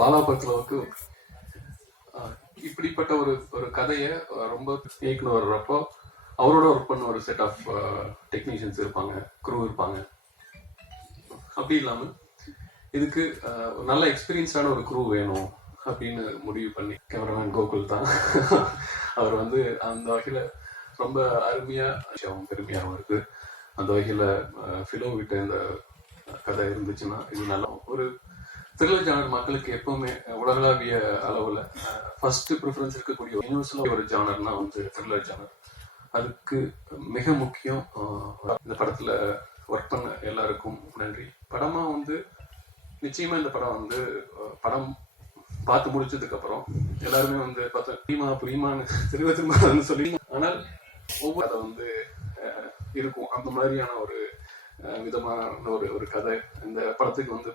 பாலா பத்லாவுக்கு இப்படிப்பட்ட ஒரு ஒரு கதையை ரொம்ப இயக்குனர் வர்றப்போ அவரோட ஒர்க் பண்ண ஒரு செட் ஆஃப் டெக்னீஷியன்ஸ் இருப்பாங்க, க்ரூ இருப்பாங்க. அப்படி இல்லாமல் இதுக்கு நல்ல எக்ஸ்பீரியன்ஸான ஒரு க்ரூ வேணும் அப்படின்னு முடிவு பண்ணி கேமராமேன் கோகுல் தான். அவர் வந்து அந்த வகையில் ரொம்ப அருமையாக பெருமையாகவும் இருக்குது. அந்த வகையில் ஃபிலோ விட்ட இந்த கதை இருந்துச்சுன்னா இது நல்லா ஒரு த்ரில்லர் ஜானர் மக்களுக்கு எப்பவுமே உலகளாவிய அளவில் ஃபர்ஸ்ட் ப்ரிஃபரன்ஸ் இருக்கக்கூடிய யூனிவர்சலாக ஒரு ஜானர்னா வந்து த்ரில்லர் ஜானர். அதுக்கு மிக முக்கியம். இந்த படத்தில் ஒர்க் பண்ண எல்லாருக்கும் நன்றி. படமாக வந்து நிச்சயமாக இந்த படம் வந்து படம் பார்த்து முடிச்சதுக்கு அப்புறம் எல்லாருமே வந்து பார்த்தா புரியுமான்னு திரும்ப சொல்லி, ஆனால் ஒவ்வொரு கதை வந்து இருக்கும். அந்த மாதிரியான ஒரு விதமான ஒரு கதை இந்த படத்துக்கு வந்து